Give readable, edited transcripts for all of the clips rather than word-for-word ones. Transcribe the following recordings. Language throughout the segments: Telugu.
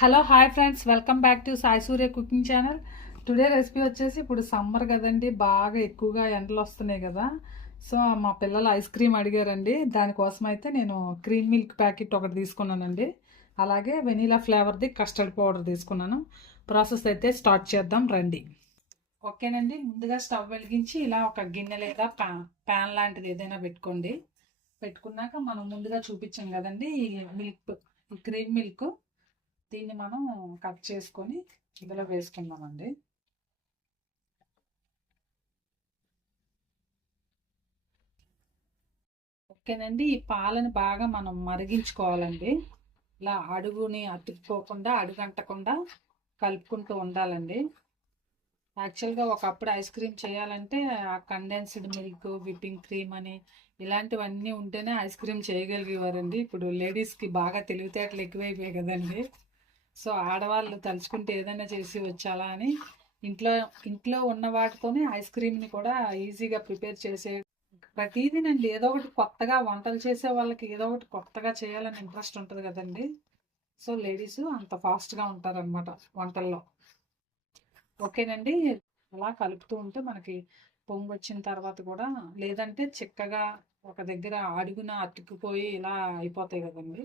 Hello hi friends, welcome back to Sai Surya cooking channel. Today recipe వచ్చేసి, ఇప్పుడు సమ్మర్ కదండి, బాగా ఎక్కువగా ఎండలు వస్తున్నాయి కదా. సో మా పిల్లలు ఐస్ క్రీమ్ అడిగారండి. దానికోసం అయితే నేను క్రీమ్ మిల్క్ ప్యాకెట్ ఒకటి తీసుకున్నానండి. అలాగే వెనీలా ఫ్లేవర్ది కస్టర్డ్ పౌడర్ తీసుకున్నాను. ప్రాసెస్ అయితే స్టార్ట్ చేద్దాం రండి. ఓకేనండి, ముందుగా స్టవ్ వెలిగించి ఇలా ఒక గిన్నె లేదా ప్యాన్ లాంటిది ఏదైనా పెట్టుకోండి. పెట్టుకున్నాక మనం ముందుగా చూపించాం కదండి ఈ మిల్క్, ఈ క్రీమ్ మిల్క్, దీన్ని మనం కట్ చేసుకొని ఇందులో వేసుకుందామండి. ఓకేనండి, ఈ పాలని బాగా మనం మరిగించుకోవాలండి. ఇలా అడుగుని అతుక్కోకుండా, అడుగంటకుండా కలుపుకుంటూ ఉండాలండి. యాక్చువల్గా ఒకప్పుడు ఐస్ క్రీమ్ చేయాలంటే ఆ కండెన్స్డ్ మిల్క్, విప్పింగ్ క్రీమ్ అని ఇలాంటివన్నీ ఉంటేనే ఐస్ క్రీమ్ చేయగలిగేవారండి. ఇప్పుడు లేడీస్కి బాగా తెలివితేటలు ఎక్కువైపోయాయి కదండి. సో ఆడవాళ్ళు తలుచుకుంటే ఏదైనా చేసి వచ్చాలా అని ఇంట్లో ఇంట్లో ఉన్న వాటితోనే ఐస్ క్రీమ్ని కూడా ఈజీగా ప్రిపేర్ చేసే, ప్రతిదీనండి ఏదో ఒకటి కొత్తగా వంటలు చేసే వాళ్ళకి ఏదో ఒకటి కొత్తగా చేయాలని ఇంట్రెస్ట్ ఉంటుంది కదండి. సో లేడీస్ అంత ఫాస్ట్గా ఉంటారనమాట వంటల్లో. ఓకేనండి, అలా కలుపుతూ ఉంటే మనకి పొంగు వచ్చిన తర్వాత కూడా, లేదంటే చిక్కగా ఒక దగ్గర అడుగున అతుక్కుపోయి ఇలా అయిపోతాయి కదండి.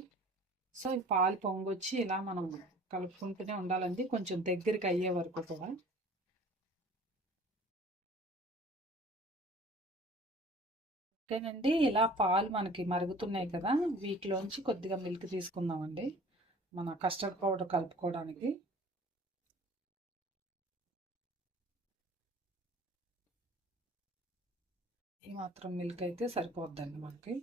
సో ఈ పాలు పొంగొచ్చి ఇలా మనం కలుపుకుంటూనే ఉండాలండి, కొంచెం దగ్గరికి అయ్యే వరకు కూడా. ఓకేనండి, ఇలా పాలు మనకి మరుగుతున్నాయి కదా, వీటిలోంచి కొద్దిగా మిల్క్ తీసుకుందామండి మన కస్టర్డ్ పౌడర్ కలుపుకోవడానికి. ఈ మాత్రం మిల్క్ అయితే సరిపోద్దండి మనకి.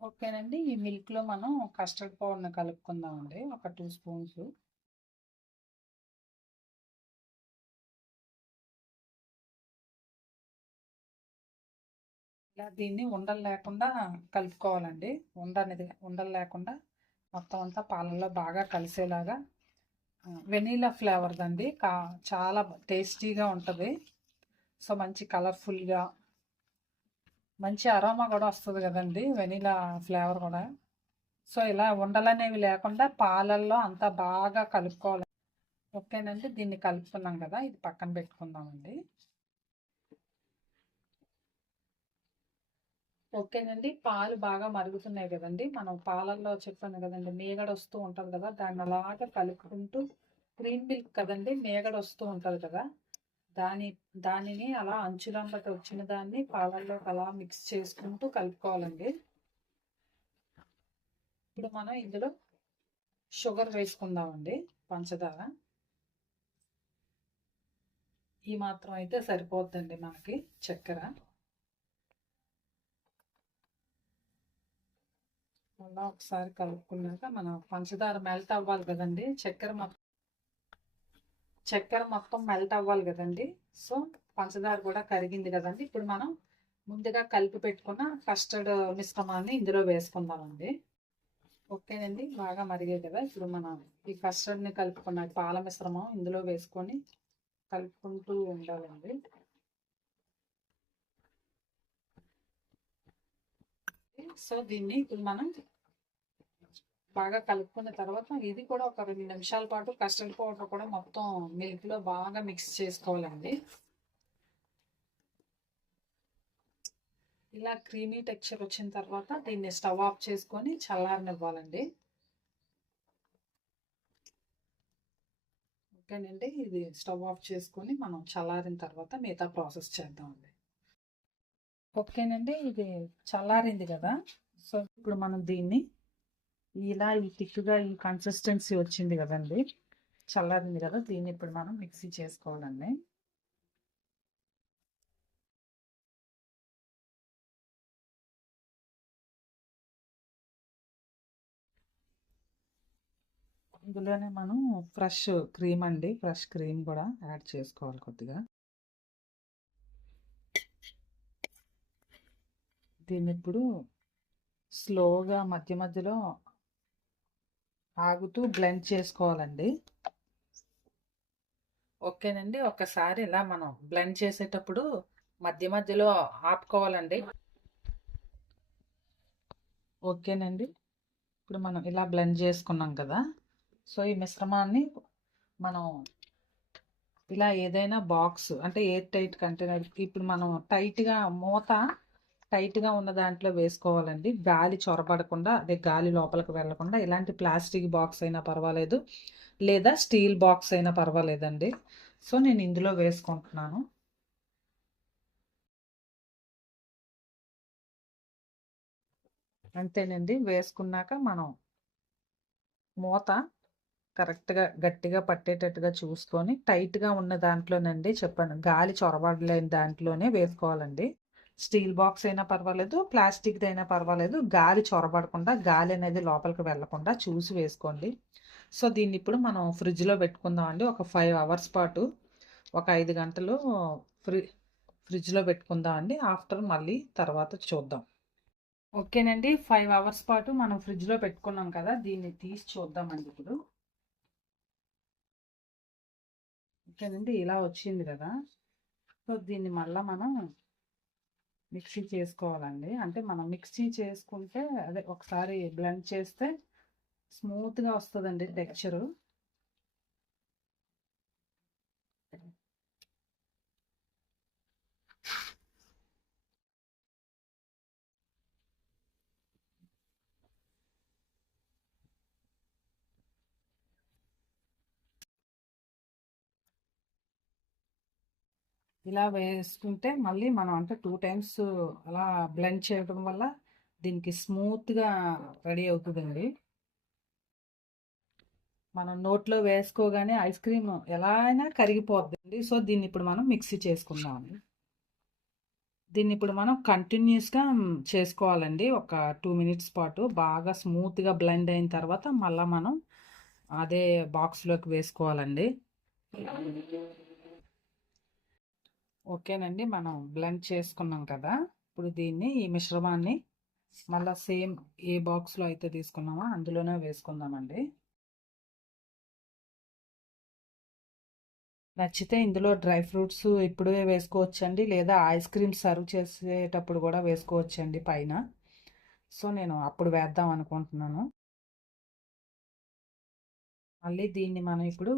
ఓకేనండి, ఈ మిల్క్లో మనం కస్టర్డ్ పౌడర్ని కలుపుకుందామండి, ఒక 2 స్పూన్స్. ఇలా దీన్ని ఉండలు లేకుండా కలుపుకోవాలండి. ఉండలు లేకుండా మొత్తం అంతా పాలల్లో బాగా కలిసేలాగా. వెనీలా ఫ్లేవర్దండి, చాలా టేస్టీగా ఉంటుంది. సో మంచి కలర్ఫుల్గా, మంచి అరోమా కూడా వస్తుంది కదండి వెనీలా ఫ్లేవర్ కూడా. సో ఇలా ఉండలనేవి లేకుండా పాలల్లో అంతా బాగా కలుపుకోవాలి. ఓకేనండి, దీన్ని కలుపుకున్నాం కదా, ఇది పక్కన పెట్టుకుందామండి. ఓకేనండి, పాలు బాగా మరుగుతున్నాయి కదండి. మనం పాలల్లో చెప్పాను కదండి, మేగడ వస్తూ ఉంటుంది కదా, దాన్ని అలాగా కలుపుకుంటూ, క్రీమ్ మిల్క్ కదండి, మేగడ వస్తూ ఉంటుంది కదా, దానిని అలా అంచులంబట వచ్చిన దాన్ని పాలల్లో అలా మిక్స్ చేసుకుంటూ కలుపుకోవాలండి. ఇప్పుడు మనం ఇందులో షుగర్ వేసుకుందామండి, పంచదార. ఈ మాత్రం అయితే సరిపోద్దండి మనకి చక్కెర. అలా ఒకసారి కలుపుకున్నాక మనం పంచదార మెల్ట్ అవ్వాలి కదండి, చక్కెర మొత్తం మెల్ట్ అవ్వాలి కదండి. సో పంచదార కూడా కరిగింది కదండి. ఇప్పుడు మనం ముందుగా కలిపి పెట్టుకున్న కస్టర్డ్ మిశ్రమాన్ని ఇందులో వేసుకుందామండి. ఓకేనండి, బాగా మరిగాయి కదా, ఇప్పుడు మనం ఈ కస్టర్డ్ని కలుపుకున్న పాల మిశ్రమం ఇందులో వేసుకొని కలుపుకుంటూ ఉండాలండి. సో దీన్ని ఇప్పుడు మనం బాగా కలుపుకున్న తర్వాత, ఇది కూడా ఒక 2 నిమిషాల పాటు కస్టర్డ్ పౌడర్ కూడా మొత్తం మిల్క్లో బాగా మిక్స్ చేసుకోవాలండి. ఇలా క్రీమీ టెక్స్చర్ వచ్చిన తర్వాత దీన్ని స్టవ్ ఆఫ్ చేసుకొని చల్లారనివ్వాలండి. ఓకేనండి, ఇది స్టవ్ ఆఫ్ చేసుకొని మనం చల్లారిన తర్వాత మిగతా ప్రాసెస్ చేద్దామండి. ఓకేనండి, ఇది చల్లారింది కదా. సో ఇప్పుడు మనం దీన్ని ఇలా ఈ థిక్గా ఈ కన్సిస్టెన్సీ వచ్చింది కదండి, చల్లారింది కదా, దీన్ని ఇప్పుడు మనం మిక్సీ చేసుకోవాలండి. ఇందులోనే మనం ఫ్రెష్ క్రీమ్ అండి, ఫ్రెష్ క్రీమ్ కూడా యాడ్ చేసుకోవాలి కొద్దిగా. దీన్ని ఇప్పుడు స్లోగా మధ్య మధ్యలో ఆగుతూ బ్లెండ్ చేసుకోవాలండి. ఓకేనండి, ఒకసారి ఇలా మనం బ్లెండ్ చేసేటప్పుడు మధ్య మధ్యలో ఆపుకోవాలండి. ఓకేనండి, ఇప్పుడు మనం ఇలా బ్లెండ్ చేసుకున్నాం కదా. సో ఈ మిశ్రమాన్ని మనం ఇలా ఏదైనా బాక్స్ అంటే ఎయిర్ టైట్ కంటైనర్, ఇప్పుడు మనం టైట్గా మూత టైట్గా ఉన్న దాంట్లో వేసుకోవాలండి. గాలి చొరబడకుండా, అదే గాలి లోపలికి వెళ్ళకుండా ఇలాంటి ప్లాస్టిక్ బాక్స్ అయినా పర్వాలేదు, లేదా స్టీల్ బాక్స్ అయినా పర్వాలేదండి. సో నేను ఇందులో వేసుకుంటున్నాను. అంతేనండి, వేసుకున్నాక మనం మూత కరెక్ట్గా గట్టిగా పట్టేటట్టుగా చూసుకొని టైట్గా ఉన్న దాంట్లోనండి, చెప్పాను గాలి చొరబడలేని దాంట్లోనే వేసుకోవాలండి. స్టీల్ బాక్స్ అయినా పర్వాలేదు, ప్లాస్టిక్ది అయినా పర్వాలేదు, గాలి చొరబడకుండా, గాలి అనేది లోపలికి వెళ్లకుండా చూసి వేసుకోండి. సో దీన్ని ఇప్పుడు మనం ఫ్రిడ్జ్లో పెట్టుకుందాం అండి, ఒక 5 అవర్స్ పాటు, ఒక 5 గంటలు ఫ్రిడ్జ్లో పెట్టుకుందాం అండి. ఆఫ్టర్ మళ్ళీ తర్వాత చూద్దాం. ఓకేనండి, 5 అవర్స్ పాటు మనం ఫ్రిడ్జ్లో పెట్టుకున్నాం కదా, దీన్ని తీసి చూద్దామండి ఇప్పుడు. ఓకేనండి, ఇలా వచ్చింది కదా. సో దీన్ని మళ్ళీ మనం మిక్సీ చేసుకోవాలండి. అంటే మనం మిక్సీ చేసుకుంటే, అదే ఒకసారి బ్లెండ్ చేస్తే స్మూత్గా వస్తుందండి టెక్స్చరు. ఇలా వేసుకుంటే మళ్ళీ మనం అంటే 2 టైమ్స్ అలా బ్లెండ్ చేయడం వల్ల దీనికి స్మూత్గా రెడీ అవుతుందండి. మనం నోట్లో వేసుకోగానే ఐస్ క్రీమ్ ఎలా అయినా కరిగిపోద్దండి. సో దీన్ని ఇప్పుడు మనం మిక్సీ చేసుకుందామండి. దీన్ని ఇప్పుడు మనం కంటిన్యూస్గా చేసుకోవాలండి, ఒక 2 మినిట్స్ పాటు బాగా స్మూత్గా బ్లెండ్ అయిన తర్వాత మళ్ళీ మనం అదే బాక్స్లోకి వేసుకోవాలండి. ఓకేనండి, మనం బ్లెండ్ చేసుకున్నాం కదా. ఇప్పుడు దీన్ని, ఈ మిశ్రమాన్ని మళ్ళీ సేమ్ ఏ బాక్స్లో అయితే తీసుకున్నామో అందులోనే వేసుకుందామండి. నచ్చితే ఇందులో డ్రై ఫ్రూట్స్ ఇప్పుడే వేసుకోవచ్చండి, లేదా ఐస్ క్రీమ్ సర్వ్ చేసేటప్పుడు కూడా వేసుకోవచ్చండి పైన. సో నేను అప్పుడు వేద్దాం అనుకుంటున్నాను. మళ్ళీ దీన్ని మనం ఇప్పుడు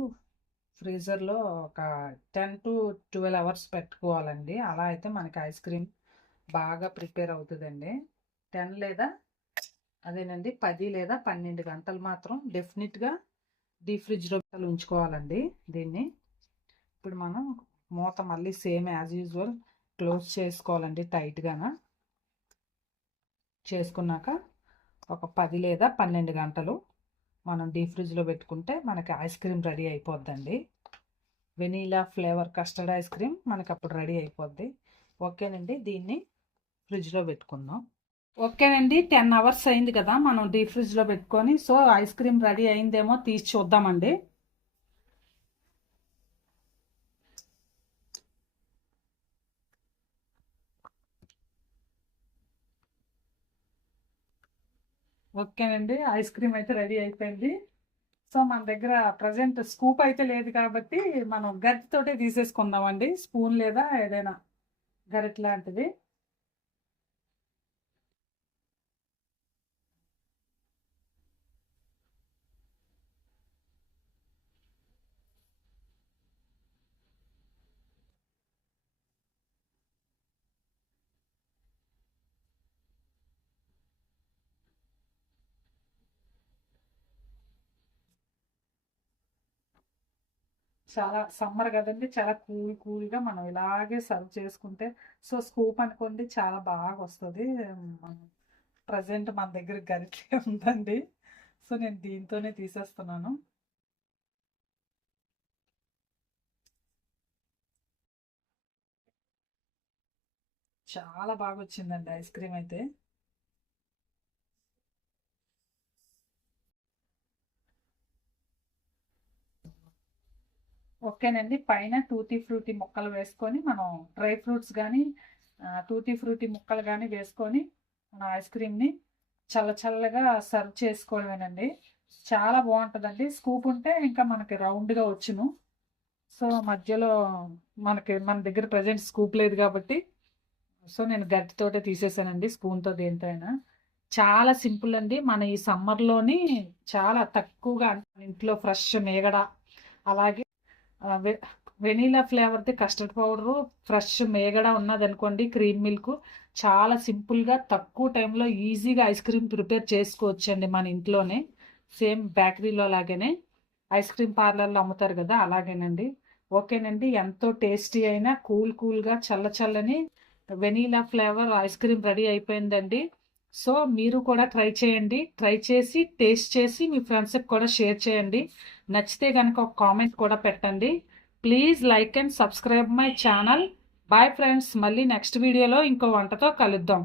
ఫ్రీజర్లో ఒక 10 to 12 అవర్స్ పెట్టుకోవాలండి. అలా అయితే మనకి ఐస్ క్రీమ్ బాగా ప్రిపేర్ అవుతుందండి. 10 లేదా అదేనండి 10 లేదా 12 గంటలు మాత్రం డెఫినెట్గా డీప్ ఫ్రిడ్జ్లో ఉంచుకోవాలండి దీన్ని. ఇప్పుడు మనం మూత మళ్ళీ సేమ్ యాజ్ యూజువల్ క్లోజ్ చేసుకోవాలండి టైట్గాన. చేసుకున్నాక ఒక 10 లేదా 12 గంటలు మనం డీప్ ఫ్రిడ్జ్లో పెట్టుకుంటే మనకి ఐస్ క్రీమ్ రెడీ అయిపోద్దండి. Vanilla flavour custard ice cream మనకి అప్పుడు రెడీ అయిపోద్ది. ఓకేనండి, దీన్ని ఫ్రిడ్జ్లో పెట్టుకుందాం. ఓకేనండి, 10 అవర్స్ అయింది కదా మనం డీప్ ఫ్రిడ్జ్లో పెట్టుకొని. సో ఐస్ క్రీమ్ రెడీ అయిందేమో తీసి చూద్దామండి. ఓకేనండి, ఐస్ క్రీమ్ అయితే రెడీ అయిపోయింది. సో మన దగ్గర ప్రజెంట్ స్కూప్ అయితే లేదు కాబట్టి మనం గరిటెతోటే తీసేసుకుందామండి, స్పూన్ లేదా ఏదైనా గరిటె లాంటిది. చాలా సమ్మర్ కదండి, చాలా కూల్గా మనం ఇలాగే సర్వ్ చేసుకుంటే, సో స్కూప్ అనుకోండి చాలా బాగా వస్తుంది. ప్రజెంట్ మన దగ్గర గరిటె ఉందండి, సో నేను దీంతోనే తీసేస్తున్నాను. చాలా బాగా వచ్చిందండి ఐస్ క్రీమ్ అయితే. ఓకేనండి, పైన టూటీ ఫ్రూటీ ముక్కలు వేసుకొని, మనం డ్రై ఫ్రూట్స్ కానీ టూటీ ఫ్రూటీ ముక్కలు కానీ వేసుకొని మన ఐస్ క్రీమ్ని చల్లగా సర్వ్ చేసుకోవడమేనండి. చాలా బాగుంటుందండి. స్కూప్ ఉంటే ఇంకా మనకి రౌండ్గా వచ్చును. సో మధ్యలో మన దగ్గర ప్రజెంట్ స్కూప్ లేదు కాబట్టి సో నేను గరిటెతోటే తీసేసానండి, స్పూన్తో దేంతో అయినా. చాలా సింపుల్ అండి. మన ఈ సమ్మర్లోని చాలా తక్కువగా ఇంట్లో ఫ్రెష్ మేగడ, అలాగే వెనీలా ఫ్లేవర్ది కస్టర్డ్ పౌడరు, ఫ్రెష్ మేగడ ఉన్నదనుకోండి, క్రీమ్ మిల్క్, చాలా సింపుల్గా తక్కువ టైంలో ఈజీగా ఐస్ క్రీమ్ ప్రిపేర్ చేసుకోవచ్చండి మన ఇంట్లోనే. సేమ్ బేకరీలో లాగానే, ఐస్ క్రీమ్ పార్లర్లో అమ్ముతారు కదా అలాగేనండి. ఓకేనండి, ఎంతో టేస్టీ అయినా కూల్గా చల్లని vanilla flavour ice cream ready అయిపోయిందండి. సో మీరు కూడా ట్రై చేయండి. ట్రై చేసి టేస్ట్ చేసి మీ ఫ్రెండ్స్కి కూడా షేర్ చేయండి. నచ్చితే కనుక ఒక కామెంట్ కూడా పెట్టండి. Please like and subscribe my channel. Bye friends, మళ్ళీ నెక్స్ట్ వీడియోలో ఇంకో వంటతో కలుద్దాం.